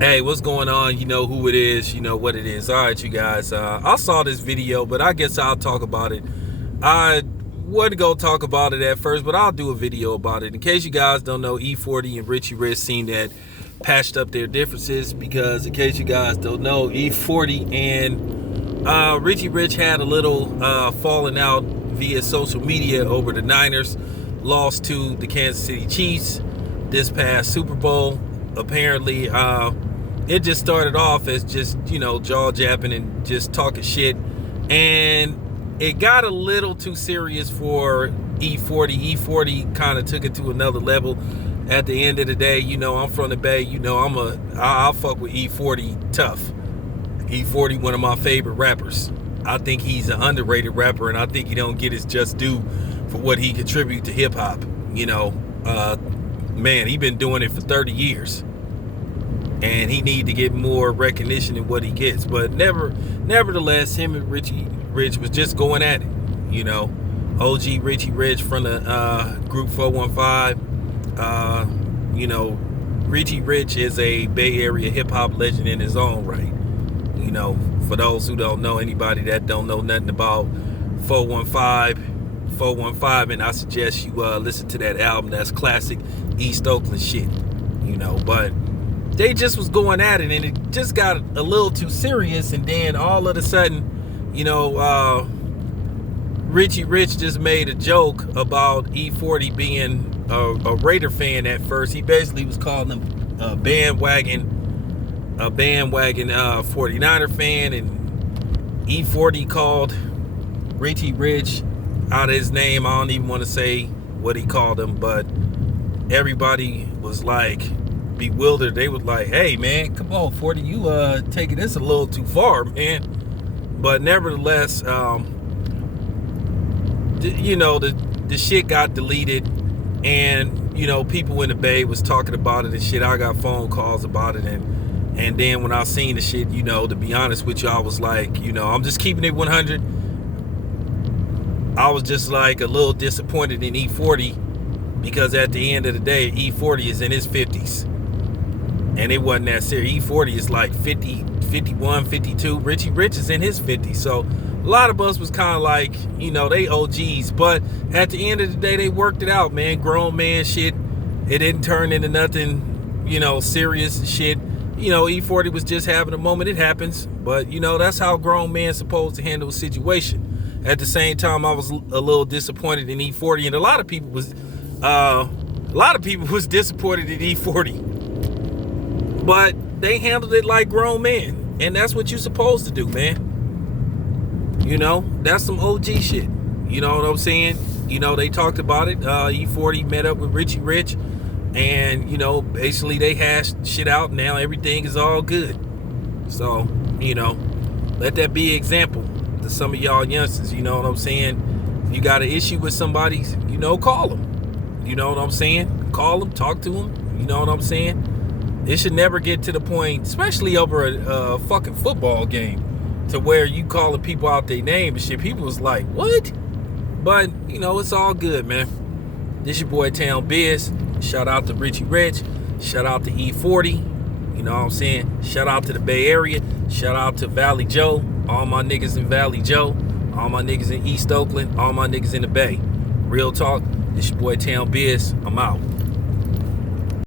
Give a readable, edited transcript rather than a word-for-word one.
Hey, what's going on? You know who it is, you know what it is. All right, you guys. I saw this video, but I guess I'll talk about it. I wasn't going to talk about it at first, but I'll do a video about it. In case you guys don't know, E-40 and Richie Rich seem to have patched up their differences because, in case you guys don't know, E-40 and Richie Rich had a little falling out via social media over the Niners lost to the Kansas City Chiefs this past Super Bowl. Apparently, it just started off as just, jaw jabbing and just talking shit. And it got a little too serious for E-40. E-40 kind of took it to another level. At the end of the day, I'm from the Bay. I'll fuck with E-40 tough. E-40, one of my favorite rappers. I think he's an underrated rapper, and I think he don't get his just due for what he contribute to hip hop. Man, he been doing it for 30 years. And he need to get more recognition than what he gets. But nevertheless, him and Richie Rich was just going at it. OG Richie Rich from the group 415. Richie Rich is a Bay Area hip hop legend in his own right. For those who don't know, anybody that don't know nothing about 415, and I suggest you listen to that album. That's classic East Oakland shit. But they just was going at it, and it just got a little too serious. And then all of a sudden, Richie Rich just made a joke about E-40 being a Raider fan at first. He basically was calling him a bandwagon 49er fan, and E-40 called Richie Rich out of his name. I don't even want to say what he called him, but everybody was like bewildered. They was like, hey man, come on 40, you taking this a little too far, man. But nevertheless, the shit got deleted, and people in the Bay was talking about it and shit. I got phone calls about it, and then when I seen the shit, to be honest with you, I was like, I'm just keeping it 100. I was just like a little disappointed in E-40, because at the end of the day, E-40 is in his 50s. And it wasn't that serious. E-40 is like 50, 51, 52. Richie Rich is in his 50s. So a lot of us was kind of like, they OGs. But at the end of the day, they worked it out, man. Grown man shit. It didn't turn into nothing, serious shit. E-40 was just having a moment. It happens. But, that's how a grown man's supposed to handle a situation. At the same time, I was a little disappointed in E-40. And a lot of people was disappointed in E-40. But they handled it like grown men. And that's what you're supposed to do, man. That's some OG shit. You know what I'm saying? They talked about it. E-40 met up with Richie Rich. And, basically they hashed shit out. Now everything is all good. So, let that be an example to some of y'all youngsters. You know what I'm saying? If you got an issue with somebody, call them. You know what I'm saying? Call them, talk to them. You know what I'm saying? It should never get to the point, especially over a fucking football game, to where you calling people out their name and shit. People was like, what? But, it's all good, man. This your boy Town Biz. Shout out to Richie Rich. Shout out to E-40. You know what I'm saying? Shout out to the Bay Area. Shout out to Valley Joe. All my niggas in Valley Joe. All my niggas in East Oakland. All my niggas in the Bay. Real talk. This your boy Town Biz. I'm out.